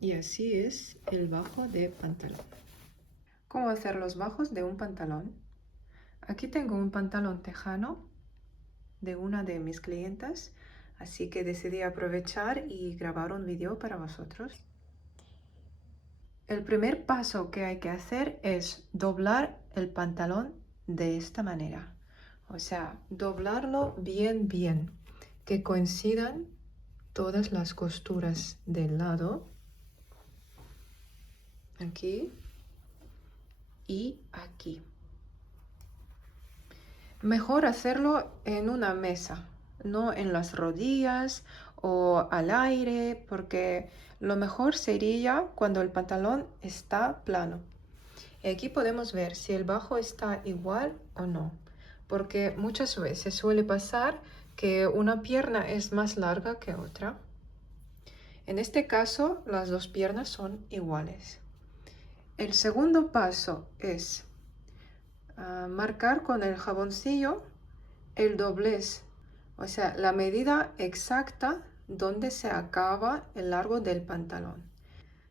Y así es el bajo de pantalón. ¿Cómo hacer los bajos de un pantalón? Aquí tengo un pantalón tejano de una de mis clientas, así que decidí aprovechar y grabar un video para vosotros. El primer paso que hay que hacer es doblar el pantalón de esta manera. O sea, doblarlo bien, que coincidan todas las costuras del lado, aquí y aquí. Mejor hacerlo en una mesa, no en las rodillas o al aire, porque lo mejor sería cuando el pantalón está plano. Y aquí podemos ver si el bajo está igual o no, porque muchas veces suele pasar que una pierna es más larga que otra. En este caso, las dos piernas son iguales. El segundo paso es marcar con el jaboncillo el doblez, o sea, la medida exacta donde se acaba el largo del pantalón.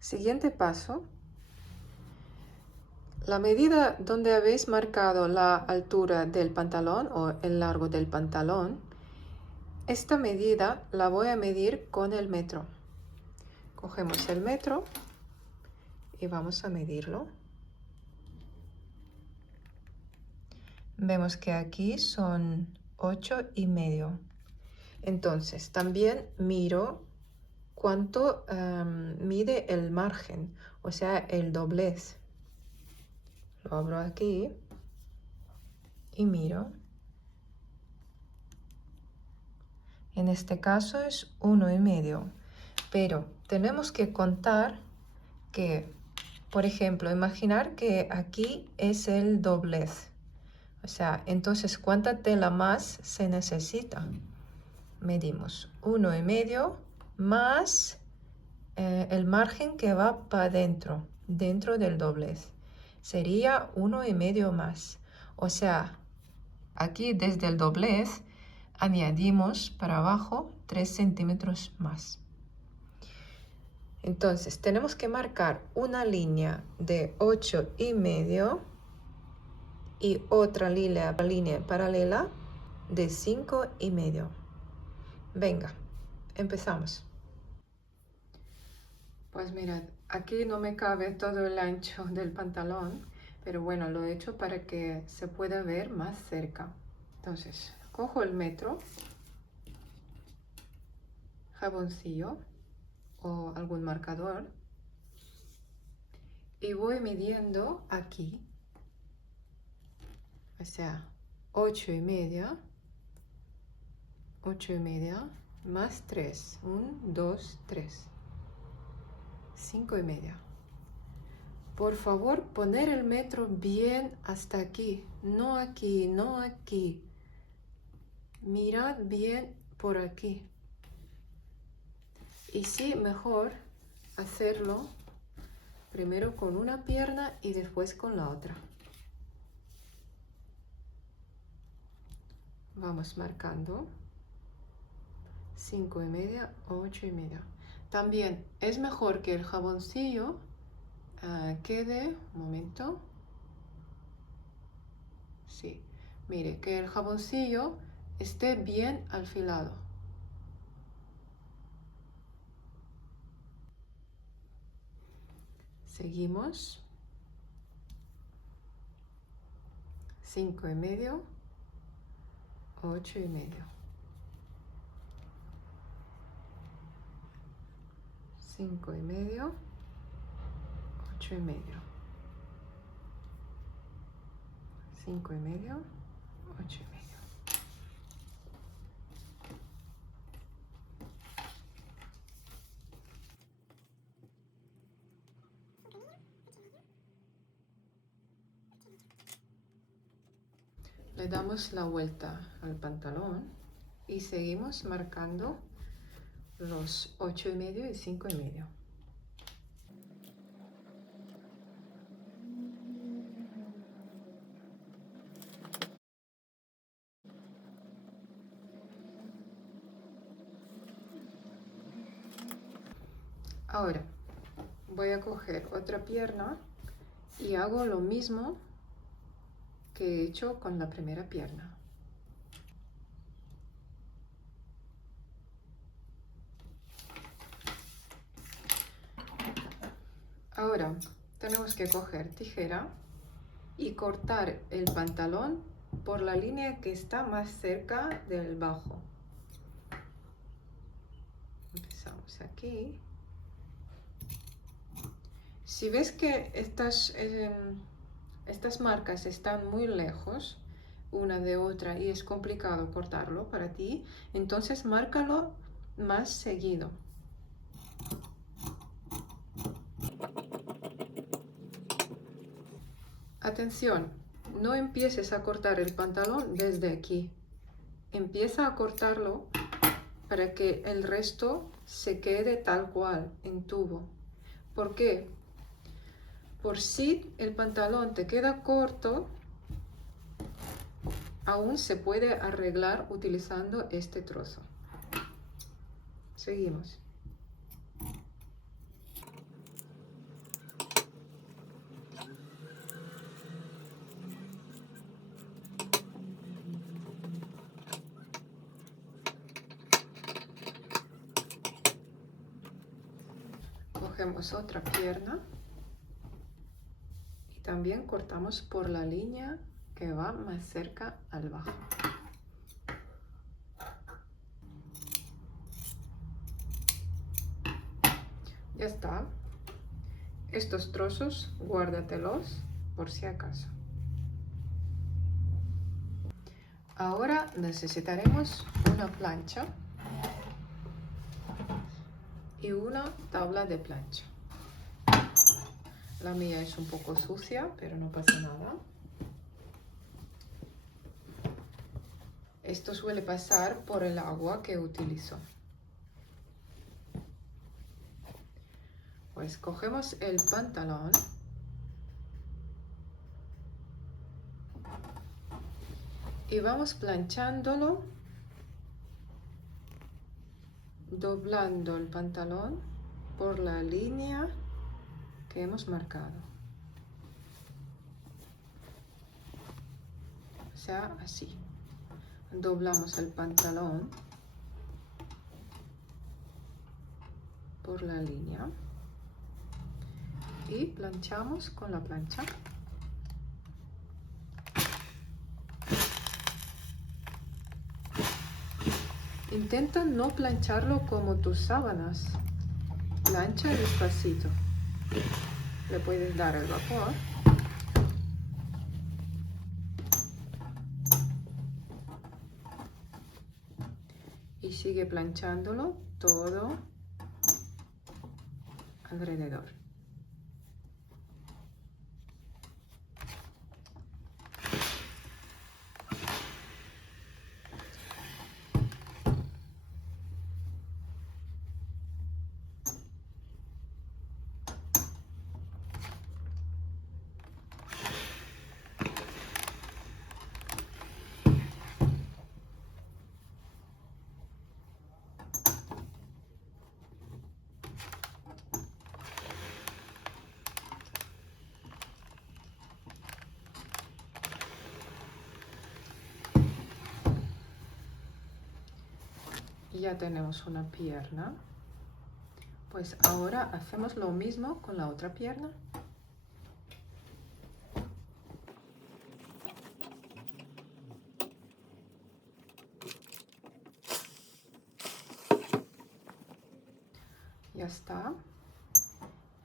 Siguiente paso, la medida donde habéis marcado la altura del pantalón o el largo del pantalón, esta medida la voy a medir con el metro. Cogemos el metro y vamos a medirlo. Vemos que aquí son 8,5. Entonces, también miro cuánto mide el margen, o sea, el doblez. Lo abro aquí y miro. En este caso es 1,5, pero tenemos que contar que, por ejemplo, imaginar que aquí es el doblez. O sea, entonces, ¿cuánta tela más se necesita? Medimos 1,5 más el margen que va para adentro, dentro del doblez. Sería 1,5 más. O sea, aquí desde el doblez añadimos para abajo 3 centímetros más. Entonces tenemos que marcar una línea de 8,5 y otra línea paralela de 5,5. Venga, empezamos. Pues mirad, aquí no me cabe todo el ancho del pantalón, pero bueno, lo he hecho para que se pueda ver más cerca. Entonces, cojo el metro, jaboncillo o algún marcador y voy midiendo aquí, o sea, 8,5 más 3, 1, 2, 3, 5,5. Por favor, poner el metro bien hasta aquí, no aquí, no aquí. Mirad bien por aquí. Y sí, mejor hacerlo primero con una pierna y después con la otra. Vamos marcando 5,5, 8,5. También es mejor que el jaboncillo quede, un momento. Sí, mire, que el jaboncillo esté bien afilado. Seguimos. 5,5, 8,5. 5,5, 8,5. 5,5, 8,5. Le damos la vuelta al pantalón y seguimos marcando los 8,5 y 5,5. Ahora, Voy a coger otra pierna y hago lo mismo que he hecho con la primera pierna. Ahora tenemos que coger tijera y cortar el pantalón por la línea que está más cerca del bajo. Empezamos aquí. Si ves que estas marcas están muy lejos una de otra y es complicado cortarlo para ti, entonces márcalo más seguido. Atención, no empieces a cortar el pantalón desde aquí. Empieza a cortarlo para que el resto se quede tal cual en tubo. ¿Por qué? Por si el pantalón te queda corto, aún se puede arreglar utilizando este trozo. Seguimos. Cogemos otra pierna y también cortamos por la línea que va más cerca al bajo. Ya está. Estos trozos guárdatelos por si acaso. Ahora necesitaremos una plancha y una tabla de plancha. La mía es un poco sucia, pero no pasa nada. Esto suele pasar por el agua que utilizo. Pues cogemos el pantalón y vamos planchándolo, doblando el pantalón por la línea que hemos marcado. O sea, así. Doblamos el pantalón por la línea y planchamos con la plancha. Intenta no plancharlo como tus sábanas. Plancha despacito. Le puedes dar el vapor. Y sigue planchándolo todo alrededor. Ya tenemos una pierna. Pues ahora hacemos lo mismo con la otra pierna. Ya está.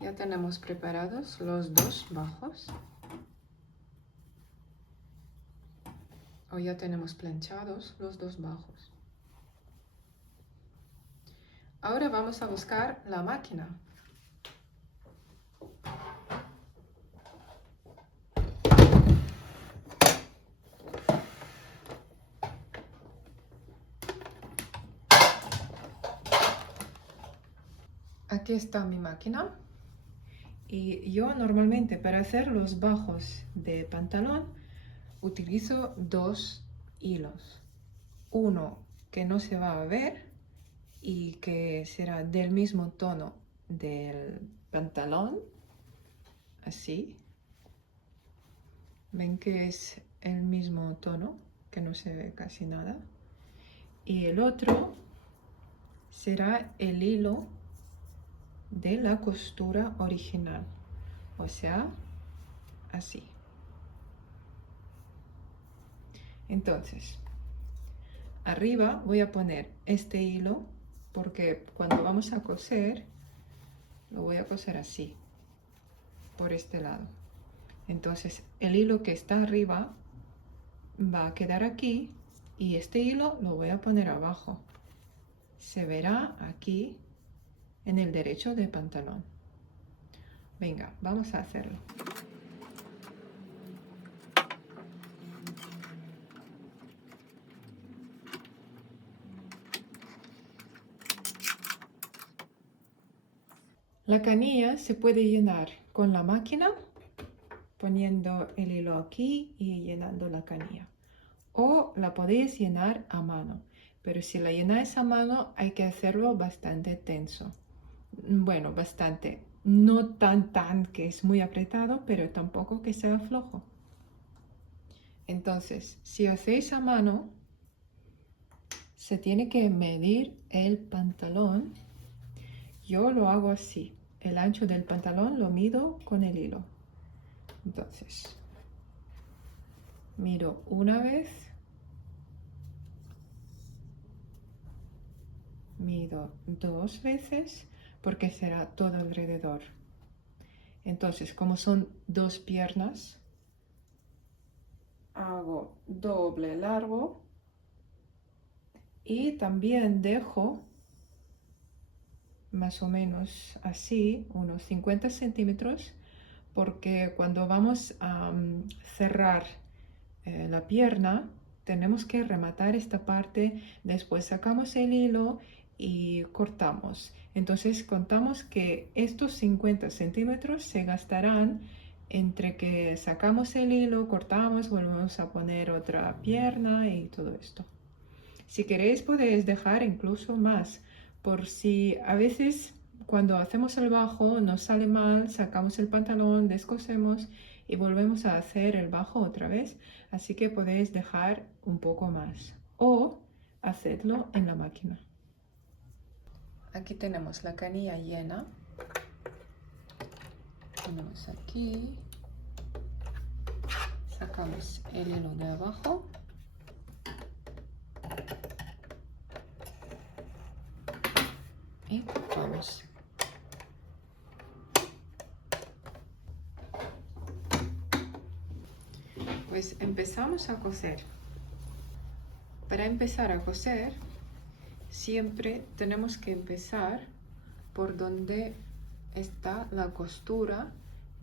Ya tenemos preparados los dos bajos. O ya tenemos planchados los dos bajos. Ahora vamos a buscar la máquina. Aquí está mi máquina. Y yo normalmente para hacer los bajos de pantalón utilizo dos hilos. Uno que no se va a ver y que será del mismo tono del pantalón, así. Ven que es el mismo tono, que no se ve casi nada. Y el otro será el hilo de la costura original, o sea, así. Entonces, arriba voy a poner este hilo porque cuando vamos a coser, lo voy a coser así, por este lado. Entonces, el hilo que está arriba va a quedar aquí y este hilo lo voy a poner abajo. Se verá aquí en el derecho del pantalón. Venga, vamos a hacerlo. La canilla se puede llenar con la máquina, poniendo el hilo aquí y llenando la canilla. O la podéis llenar a mano, pero si la llenáis a mano hay que hacerlo bastante tenso. Bueno, bastante. No tan que es muy apretado, pero tampoco que sea flojo. Entonces, si hacéis a mano, se tiene que medir el pantalón. Yo lo hago así. El ancho del pantalón lo mido con el hilo. Entonces, mido una vez, mido 2 veces, porque será todo alrededor. Entonces, como son 2 piernas, hago doble largo y también dejo más o menos así, unos 50 centímetros, porque cuando vamos a cerrar la pierna, tenemos que rematar esta parte, después sacamos el hilo y cortamos. Entonces contamos que estos 50 centímetros se gastarán entre que sacamos el hilo, cortamos, volvemos a poner otra pierna y todo esto. Si queréis podéis dejar incluso más, por si a veces cuando hacemos el bajo nos sale mal, sacamos el pantalón, descosemos y volvemos a hacer el bajo otra vez, así que podéis dejar un poco más o hacedlo en la máquina. Aquí tenemos la canilla llena, ponemos aquí, sacamos el hilo de abajo y cortamos. Pues empezamos a coser. Para empezar a coser, siempre tenemos que empezar por donde está la costura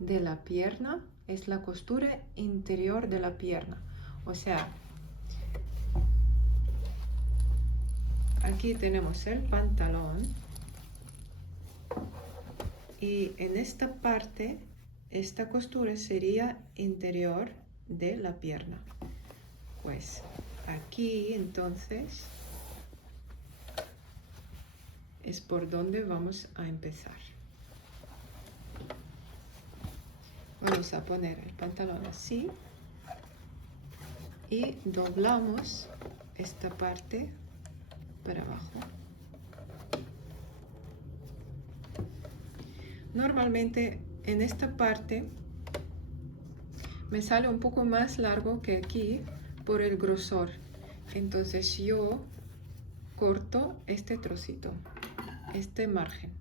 de la pierna, es la costura interior de la pierna. O sea, aquí tenemos el pantalón y en esta parte, esta costura sería interior de la pierna. Pues aquí entonces es por donde vamos a empezar. Vamos a poner el pantalón así y doblamos esta parte para abajo. Normalmente en esta parte me sale un poco más largo que aquí por el grosor. Entonces yo corto este trocito, este margen.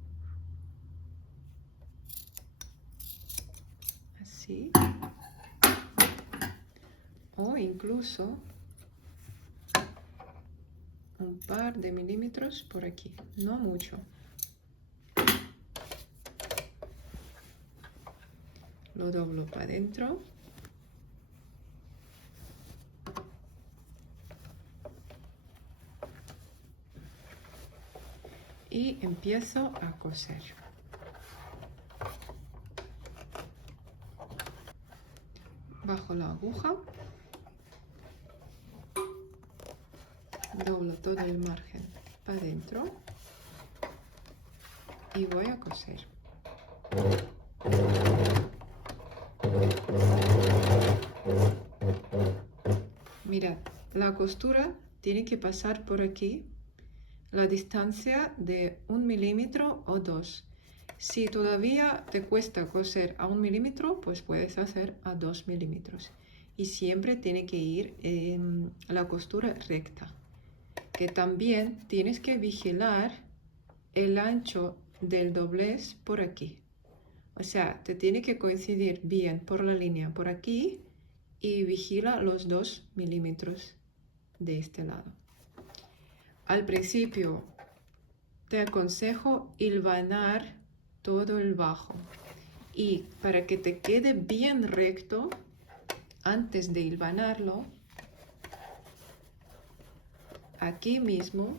Así. O incluso un par de milímetros por aquí, no mucho. Lo doblo para adentro. Y empiezo a coser. Bajo la aguja. Doblo todo el margen para adentro. y voy a coser. Mirad, la costura tiene que pasar por aquí, la distancia de 1 milímetro o 2. Si todavía te cuesta coser a 1 milímetro, pues puedes hacer a 2 milímetros. Y siempre tiene que ir la costura recta. Que también tienes que vigilar el ancho del doblez por aquí. O sea, te tiene que coincidir bien por la línea por aquí y vigila los 2 milímetros de este lado. Al principio te aconsejo hilvanar todo el bajo y para que te quede bien recto, antes de hilvanarlo, aquí mismo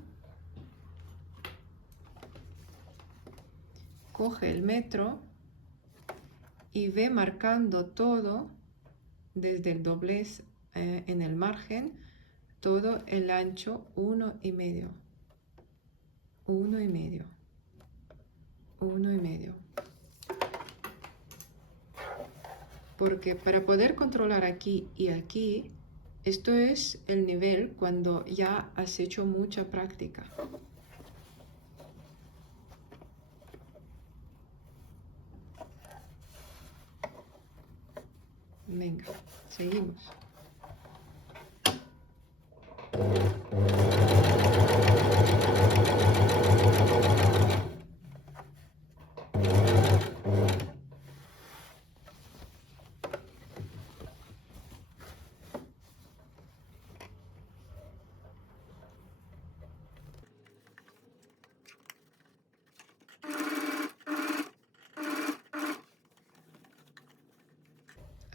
coge el metro y ve marcando todo desde el doblez en el margen, todo el ancho 1,5, 1,5, 1,5. Porque para poder controlar aquí y aquí, esto es el nivel cuando ya has hecho mucha práctica. Venga, seguimos.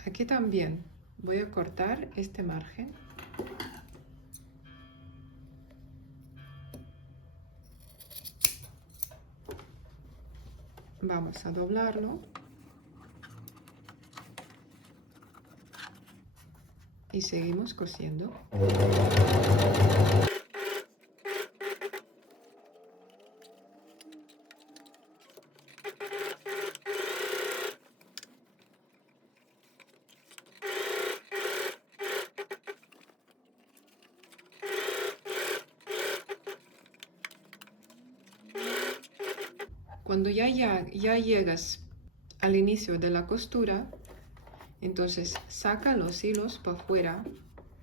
Aquí también voy a cortar este margen. Vamos a doblarlo. Y seguimos cosiendo. Cuando ya llegas al inicio de la costura, entonces saca los hilos para afuera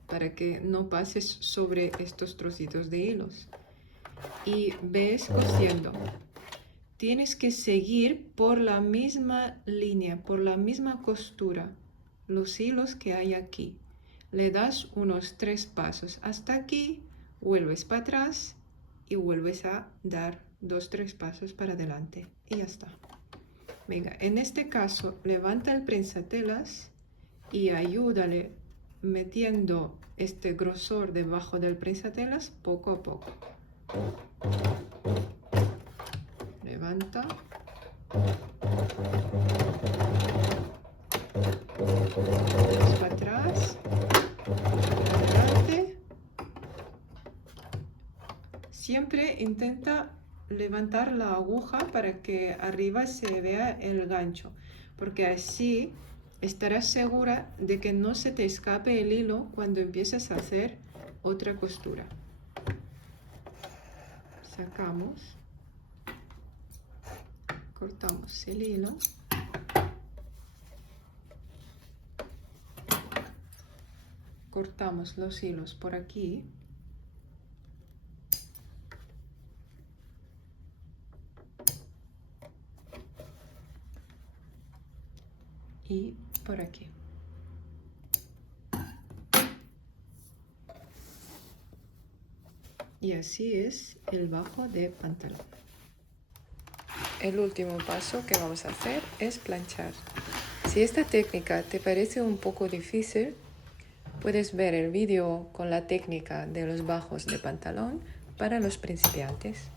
para que no pases sobre estos trocitos de hilos. Y ves cosiendo. Tienes que seguir por la misma línea, por la misma costura, los hilos que hay aquí. Le das unos 3 pasos hasta aquí, vuelves para atrás y vuelves a dar 2-3 pasos para adelante y ya está. Venga, en este caso levanta el prensatelas y ayúdale metiendo este grosor debajo del prensatelas poco a poco. Levanta. Para atrás. Adelante. Siempre intenta levantar la aguja para que arriba se vea el gancho, porque así estarás segura de que no se te escape el hilo cuando empieces a hacer otra costura. Sacamos, cortamos el hilo, cortamos los hilos por aquí. Y por aquí. Y así es el bajo de pantalón. El último paso que vamos a hacer es planchar. Si esta técnica te parece un poco difícil, puedes ver el vídeo con la técnica de los bajos de pantalón para los principiantes.